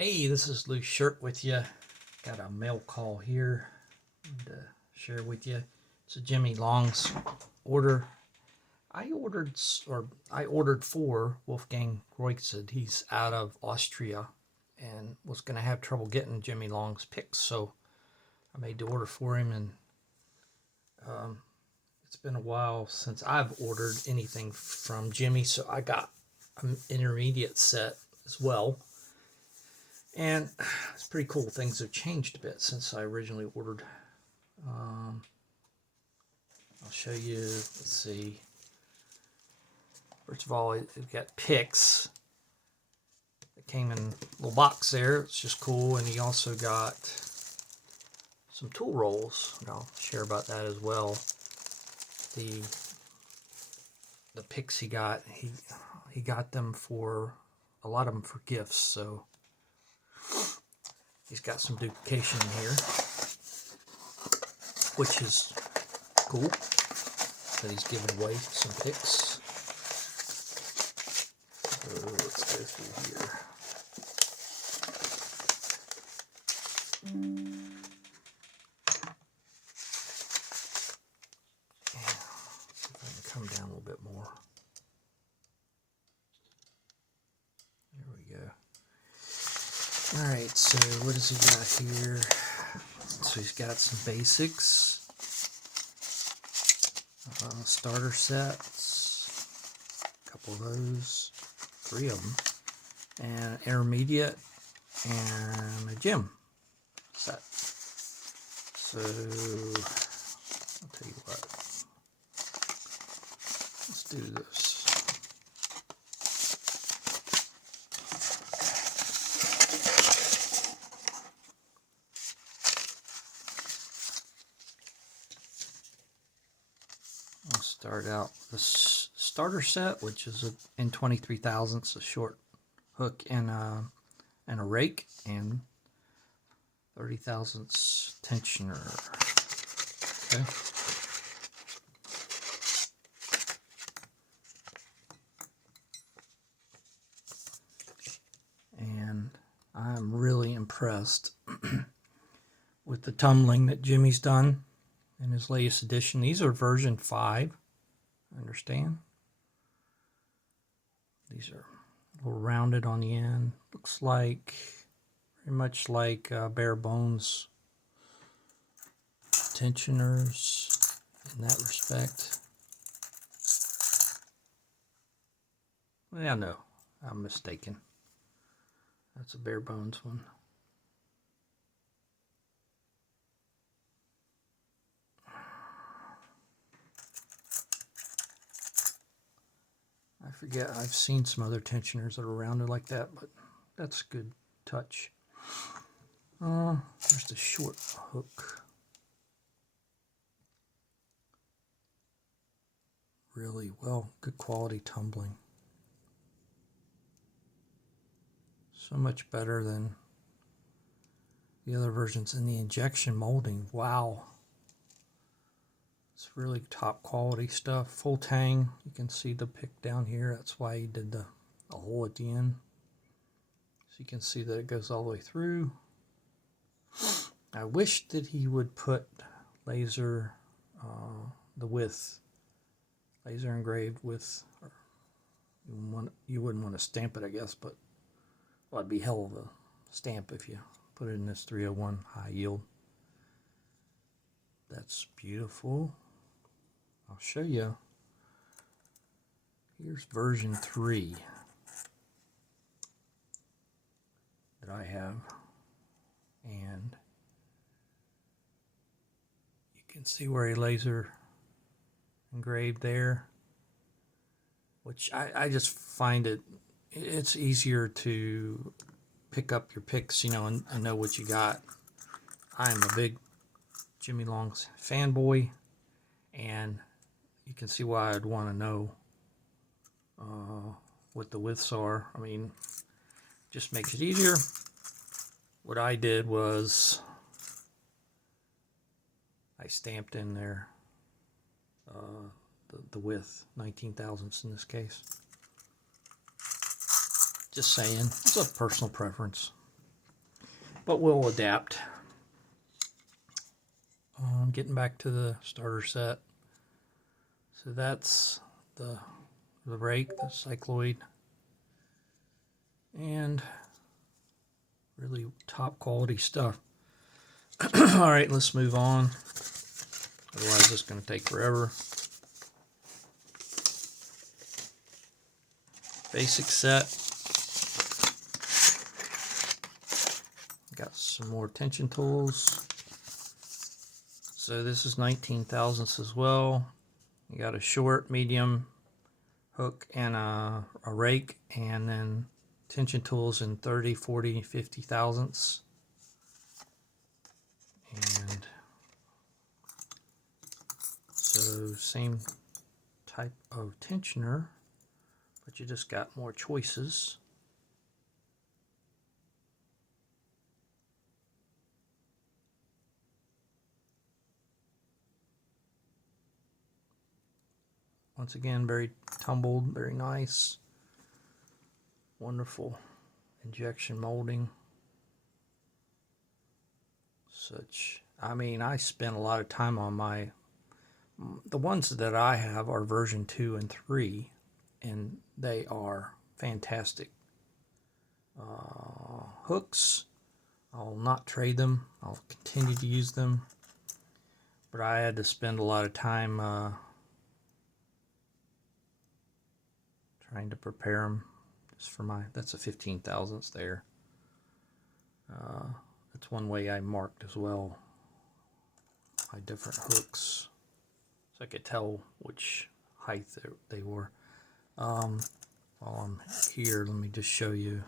Hey, this is Loose Shirt with you. Got a mail call here to share with you. It's a JimyLongs order. I ordered for Wolfgang Greutzed. He's out of Austria and was going to have trouble getting JimyLongs picks, so I made the order for him. And it's been a while since I've ordered anything from Jimmy, so I got an intermediate set as well. And it's pretty cool. Things have changed a bit since I originally ordered. I'll show you. Let's see. First of all, it got picks. It came in a little box there. It's just cool. And he also got some tool rolls. And I'll share about that as well. The picks he got, he got them for a lot of them for gifts. So he's got some duplication in here, which is cool that he's giving away some picks. So let's go through here. Yeah, see if I can come down a little bit more. There we go. Alright, so what does he got here? So he's got some basics, starter sets, a couple of those, 3 of them, and intermediate, and a gym set. So, I'll tell you what, let's do this. I'll start out with this starter set, which is in 23 thousandths, a short hook and a rake, and 30 thousandths tensioner. Okay. And I'm really impressed with the tumbling that Jimmy's done in his latest edition. These are version 5, understand? These are a little rounded on the end. Looks like, very much like bare bones tensioners in that respect. Yeah, no, I'm mistaken. That's a bare bones one. I forget, I've seen some other tensioners that are rounded like that, but that's a good touch. There's the short hook. Really well, good quality tumbling. So much better than the other versions. In the injection molding, wow. It's really top quality stuff. Full tang. You can see the pick down here. That's why he did the hole at the end. So you can see that it goes all the way through. I wish that he would put laser, the width, laser engraved with, or you wouldn't want to stamp it, I guess, but well, it'd be hell of a stamp if you put it in this 301 high yield. That's beautiful. I'll show you. Here's version 3 that I have, and you can see where he laser engraved there, which I just find it's easier to pick up your picks, you know, and know what you got. I'm a big JimyLongs fanboy, and you can see why I'd want to know what the widths are. I mean, just makes it easier. What I did was I stamped in there the width, 19 thousandths in this case. Just saying, it's a personal preference. but we'll adapt. Getting back to the starter set. So that's the rake, the cycloid, and really top quality stuff. All right, let's move on. Otherwise, it's going to take forever. Basic set. Got some more tension tools. So this is 19 thousandths as well. You got a short, medium hook and a rake, and then tension tools in 30, 40, 50 thousandths. And so same type of tensioner, but you just got more choices. Once again, very tumbled, very nice. Wonderful injection molding. I mean, I spent a lot of time on the ones that I have are version 2 and 3, and they are fantastic. Hooks, I'll not trade them. I'll continue to use them. But I had to spend a lot of time trying to prepare them just for that's a 15 thousandths there. That's one way I marked as well my different hooks, so I could tell which height they were. While I'm here, let me just show you.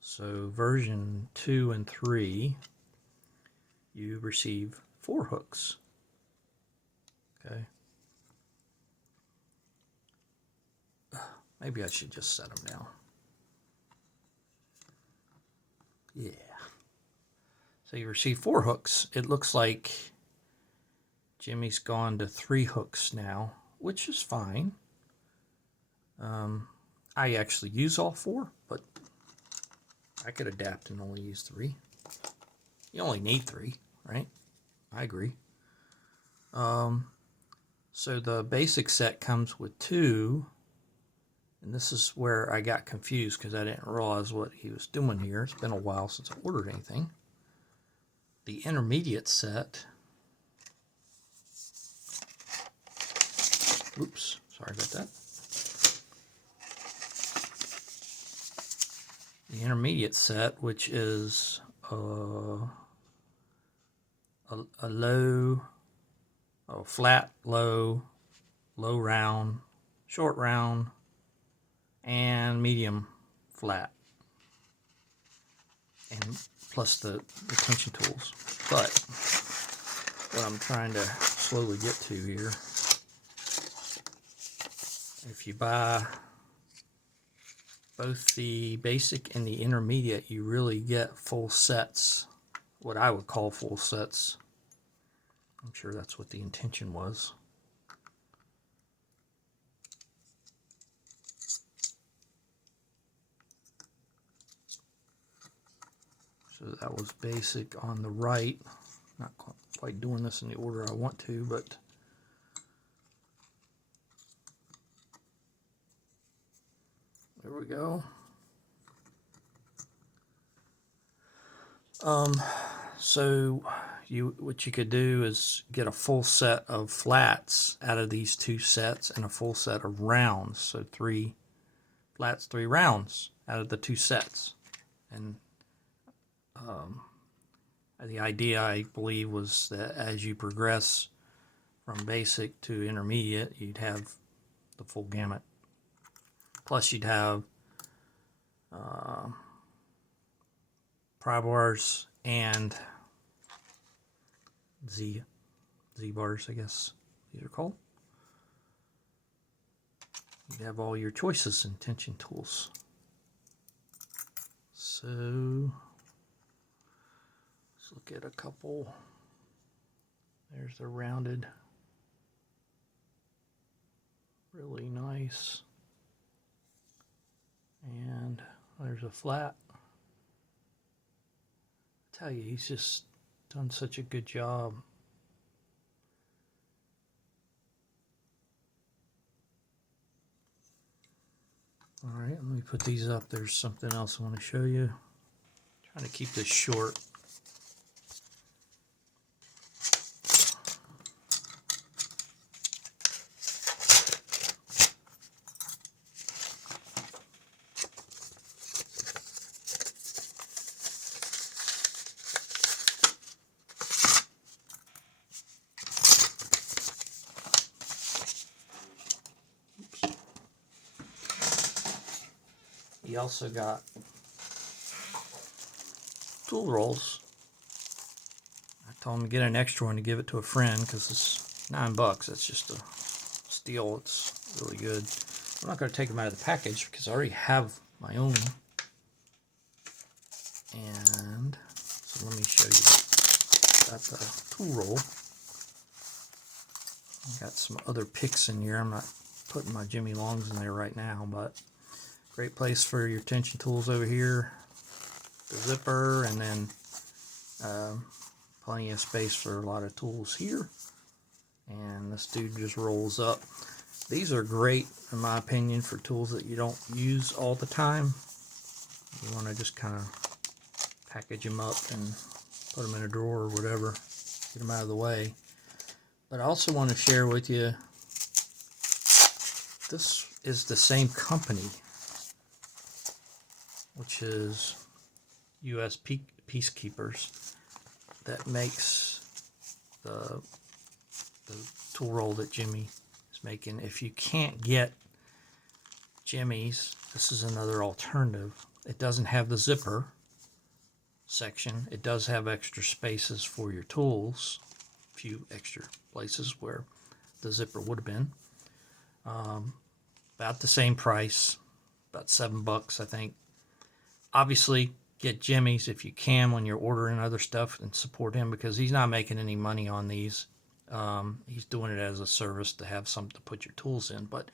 So version 2 and 3, you receive 4 hooks. Okay. Maybe I should just set them down. Yeah. So you receive 4 hooks. It looks like Jimmy's gone to 3 hooks now, which is fine. I actually use all 4, but I could adapt and only use 3. You only need 3, right? I agree. So the basic set comes with 2, and this is where I got confused because I didn't realize what he was doing here. It's been a while since I ordered anything. The intermediate set, oops, sorry about that. The intermediate set, which is a flat, low, low round, short round, and medium flat, and plus the tension tools. But what I'm trying to slowly get to here, if you buy both the basic and the intermediate, you really get full sets, what I would call full sets. I'm sure that's what the intention was. So that was basic on the right. Not quite doing this in the order I want to, but there we go. So what you could do is get a full set of flats out of these 2 sets and a full set of rounds. So 3 flats, 3 rounds out of the 2 sets. And the idea, I believe, was that as you progress from basic to intermediate, you'd have the full gamut. Plus you'd have pry bars and Z bars, I guess these are called. You have all your choices in tension tools. So let's look at a couple. There's the rounded, really nice. And there's a flat. I tell you, he's just done such a good job. All right, let me put these up. There's something else I want to show you. Trying to keep this short. He also got tool rolls. I told him to get an extra one to give it to a friend because it's $9. That's just a steal. It's really good. I'm not going to take them out of the package because I already have my own. And so let me show you. Got the tool roll. Got some other picks in here. I'm not putting my JimyLongs in there right now, but great place for your tension tools over here. The zipper, and then plenty of space for a lot of tools here. And this dude just rolls up. These are great, in my opinion, for tools that you don't use all the time. You want to just kind of package them up and put them in a drawer or whatever, get them out of the way. But I also want to share with you, this is the same company, which is U.S. Peacekeepers, that makes the tool roll that Jimmy is making. If you can't get Jimmy's, this is another alternative. It doesn't have the zipper section. It does have extra spaces for your tools, a few extra places where the zipper would have been. About the same price, about $7, I think. Obviously, get Jimmy's if you can when you're ordering other stuff, and support him because he's not making any money on these. He's doing it as a service to have something to put your tools in. But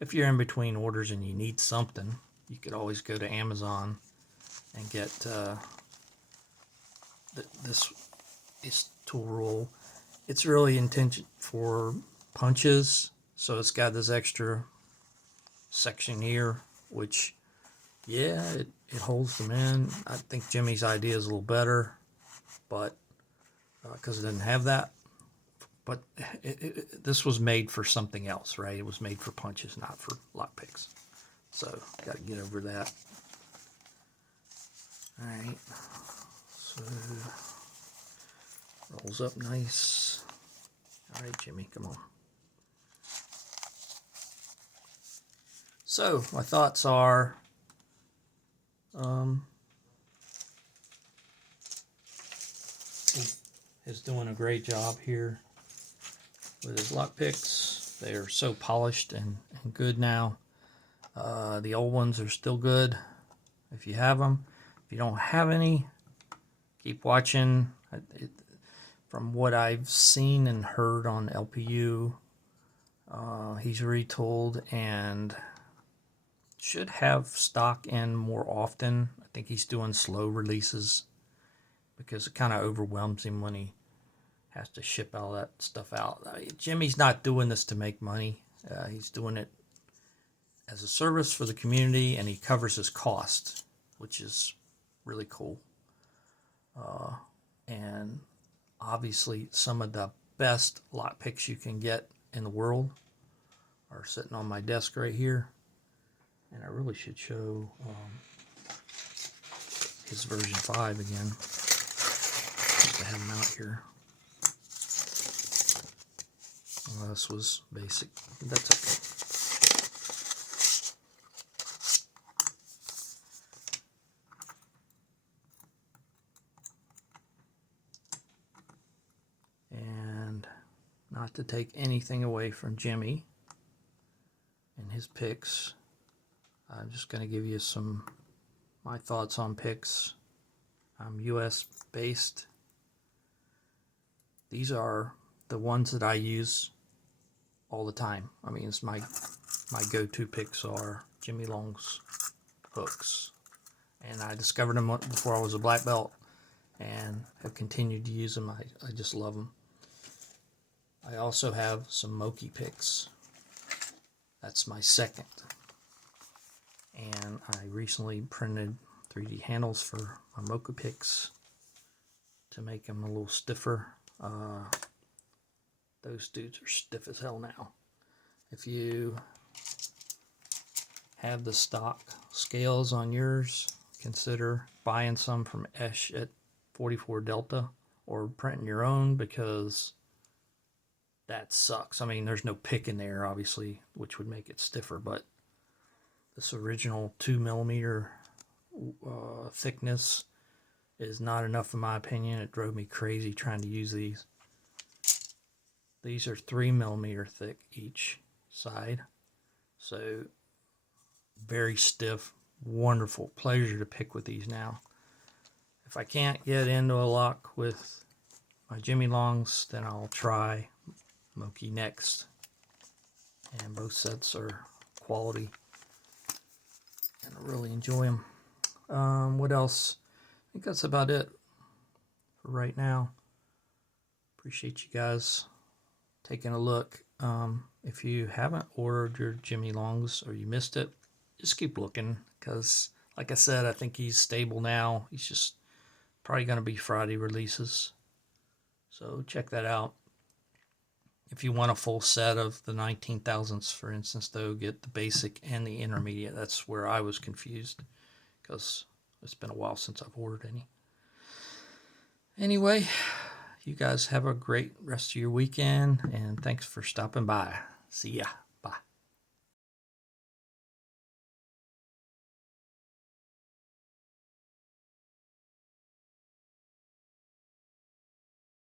if you're in between orders and you need something, you could always go to Amazon and get this tool roll. It's really intended for punches, so it's got this extra section here, which, yeah, it holds them in. I think Jimmy's idea is a little better, but because it doesn't have that. But this was made for something else, right? It was made for punches, not for lockpicks. So, got to get over that. All right. So, rolls up nice. All right, Jimmy, come on. So, my thoughts are, is doing a great job here with his lockpicks. They are so polished and good now. The old ones are still good if you have them. If you don't have any, keep watching. From what I've seen and heard on LPU, he's retooled and should have stock in more often. I think he's doing slow releases because it kind of overwhelms him when he has to ship all that stuff out. Jimmy's not doing this to make money. He's doing it as a service for the community, and he covers his costs, which is really cool. And obviously some of the best lockpicks you can get in the world are sitting on my desk right here. And I really should show his version 5 again. Just to have him out here. Well, this was basic. That's okay. And not to take anything away from Jimmy and his picks, I'm just going to give you my thoughts on picks. I'm US based. These are the ones that I use all the time. I mean, it's my go-to picks are JimyLongs hooks. And I discovered them before I was a black belt and have continued to use them. I just love them. I also have some Moki picks. That's my second. And I recently printed 3D handles for my Moki picks to make them a little stiffer. Those dudes are stiff as hell now. If you have the stock scales on yours, consider buying some from Esh at 44 Delta or printing your own, because that sucks. I mean, there's no pick in there, obviously, which would make it stiffer, but this original 2mm thickness is not enough in my opinion. It drove me crazy trying to use these. These are 3mm thick each side, so very stiff, wonderful, pleasure to pick with these now. If I can't get into a lock with my JimyLongs, then I'll try Moki next, and both sets are quality and I really enjoy them. What else? I think that's about it for right now. Appreciate you guys taking a look. If you haven't ordered your JimyLongs or you missed it, just keep looking, because like I said, I think he's stable now. He's just probably going to be Friday releases, so check that out. If you want a full set of the 19 thousandths, for instance, though, get the basic and the intermediate. That's where I was confused, because it's been a while since I've ordered any. Anyway, you guys have a great rest of your weekend, and thanks for stopping by. See ya.